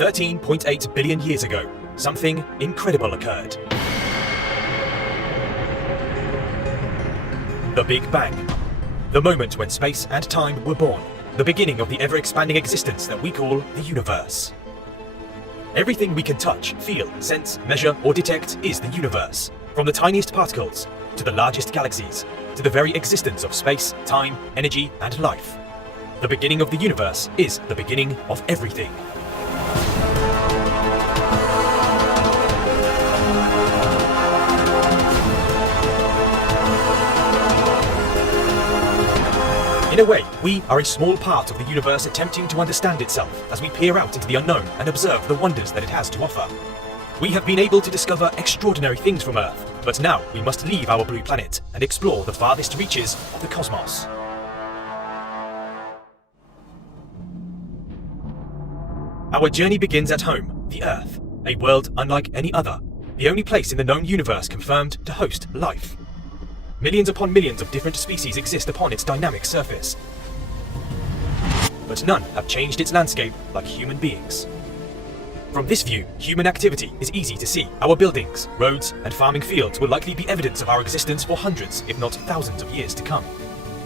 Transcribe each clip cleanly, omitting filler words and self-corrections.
13.8 billion years ago, something incredible occurred. The Big Bang. The moment when space and time were born. The beginning of the ever-expanding existence that we call the universe. Everything we can touch, feel, sense, measure, or detect is the universe. From the tiniest particles, to the largest galaxies, to the very existence of space, time, energy, and life. The beginning of the universe is the beginning of everything. In a way, we are a small part of the universe attempting to understand itself as we peer out into the unknown and observe the wonders that it has to offer. We have been able to discover extraordinary things from Earth, but now we must leave our blue planet and explore the farthest reaches of the cosmos. Our journey begins at home, the Earth, a world unlike any other, the only place in the known universe confirmed to host life. Millions upon millions of different species exist upon its dynamic surface, but none have changed its landscape like human beings. From this view, human activity is easy to see. Our buildings, roads, and farming fields will likely be evidence of our existence for hundreds, if not thousands of years to come.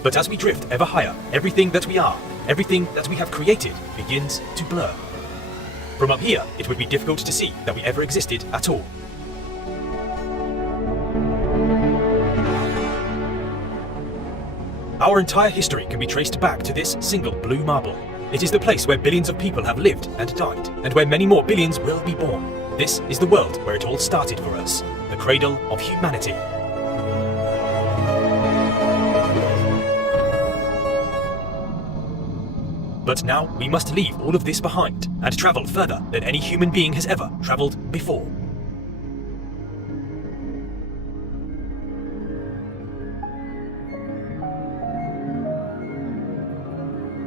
But as we drift ever higher, everything that we are, everything that we have created, begins to blur. From up here, it would be difficult to see that we ever existed at all. Our entire history can be traced back to this single blue marble. It is the place where billions of people have lived and died, and where many more billions will be born. This is the world where it all started for us, the cradle of humanity. But now we must leave all of this behind and travel further than any human being has ever traveled before.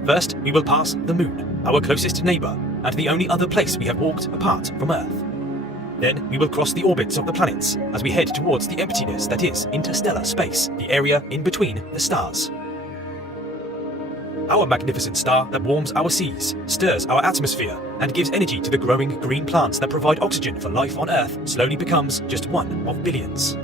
First, we will pass the Moon, our closest neighbour, and the only other place we have walked apart from Earth. Then we will cross the orbits of the planets as we head towards the emptiness that is interstellar space, the area in between the stars. Our magnificent star that warms our seas, stirs our atmosphere, and gives energy to the growing green plants that provide oxygen for life on Earth slowly becomes just one of billions.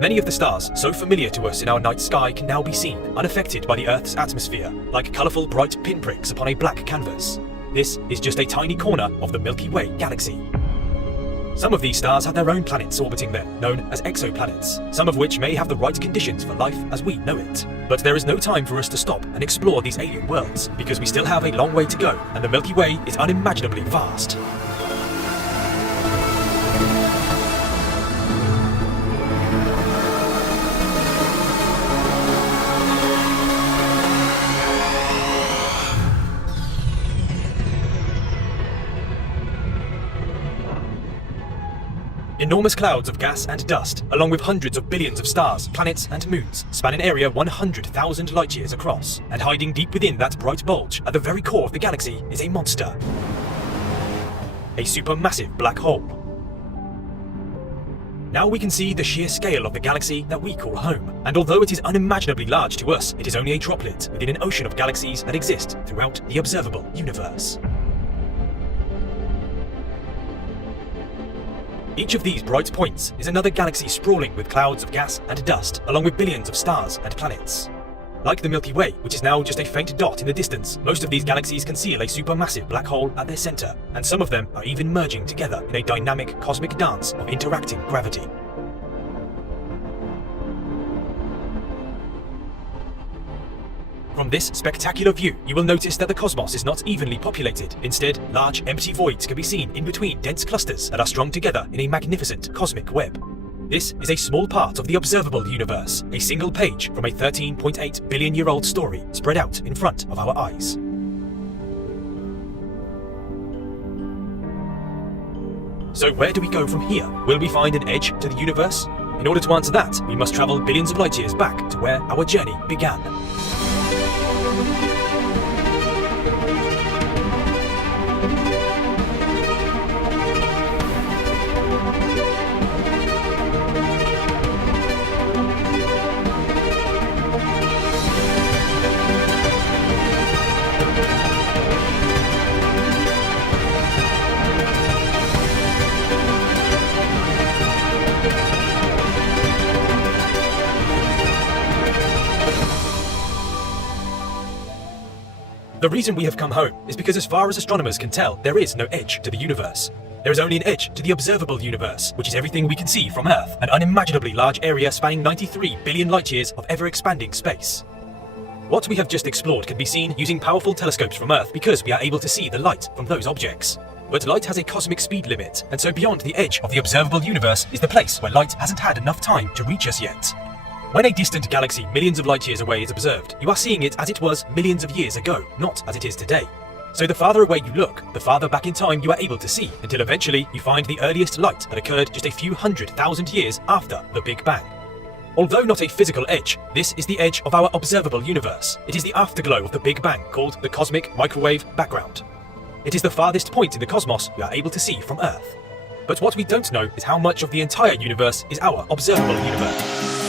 Many of the stars so familiar to us in our night sky can now be seen, unaffected by the Earth's atmosphere, like colourful bright pinpricks upon a black canvas. This is just a tiny corner of the Milky Way galaxy. Some of these stars have their own planets orbiting them, known as exoplanets, some of which may have the right conditions for life as we know it. But there is no time for us to stop and explore these alien worlds, because we still have a long way to go, and the Milky Way is unimaginably vast. Enormous clouds of gas and dust, along with hundreds of billions of stars, planets, and moons, span an area 100,000 light-years across, and hiding deep within that bright bulge, at the very core of the galaxy, is a monster. A supermassive black hole. Now we can see the sheer scale of the galaxy that we call home, and although it is unimaginably large to us, it is only a droplet within an ocean of galaxies that exist throughout the observable universe. Each of these bright points is another galaxy sprawling with clouds of gas and dust, along with billions of stars and planets. Like the Milky Way, which is now just a faint dot in the distance, most of these galaxies conceal a supermassive black hole at their center, and some of them are even merging together in a dynamic cosmic dance of interacting gravity. From this spectacular view, you will notice that the cosmos is not evenly populated. Instead, large empty voids can be seen in between dense clusters that are strung together in a magnificent cosmic web. This is a small part of the observable universe, a single page from a 13.8 billion-year-old story spread out in front of our eyes. So where do we go from here? Will we find an edge to the universe? In order to answer that, we must travel billions of light years back to where our journey began. The reason we have come home is because as far as astronomers can tell, there is no edge to the universe. There is only an edge to the observable universe, which is everything we can see from Earth, an unimaginably large area spanning 93 billion light-years of ever-expanding space. What we have just explored can be seen using powerful telescopes from Earth because we are able to see the light from those objects. But light has a cosmic speed limit, and so beyond the edge of the observable universe is the place where light hasn't had enough time to reach us yet. When a distant galaxy millions of light years away is observed, you are seeing it as it was millions of years ago, not as it is today. So the farther away you look, the farther back in time you are able to see, until eventually you find the earliest light that occurred just a few 100,000 years after the Big Bang. Although not a physical edge, this is the edge of our observable universe. It is the afterglow of the Big Bang, called the cosmic microwave background. It is the farthest point in the cosmos we are able to see from Earth. But what we don't know is how much of the entire universe is our observable universe.